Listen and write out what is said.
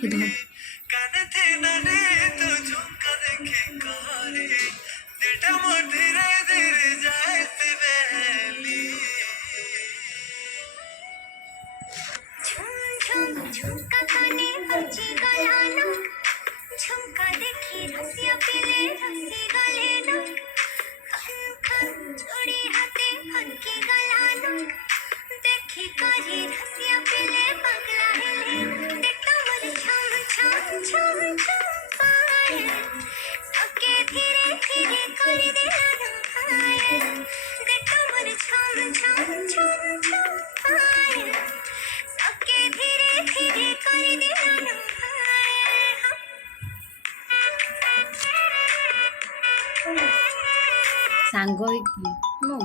ধর কানে থে না রে তো ঝুমকা দেখে কারে দিলটা মোর ধীরে ধীরে যাইতে বেলি ঝুম ঝুম ঝুমকা কানে বাজে গলানো ঝুমকা দেখি রসিয়া পেলে রসি গলে না খান খান চড়ি হাতে হনকে গলানো দেখি কাজে রসিয়া পেলে পাগলা হেলে দেখতো মন ছম ছম ছম ছম পায়ে ওকে ধীরে ধীরে করে দিলানো পায়ে দেখতো মন ছম ছম ছম ছম পায়ে ওকে ধীরে ধীরে করে দিলানো ସାଙ୍ଗ ହେଇକି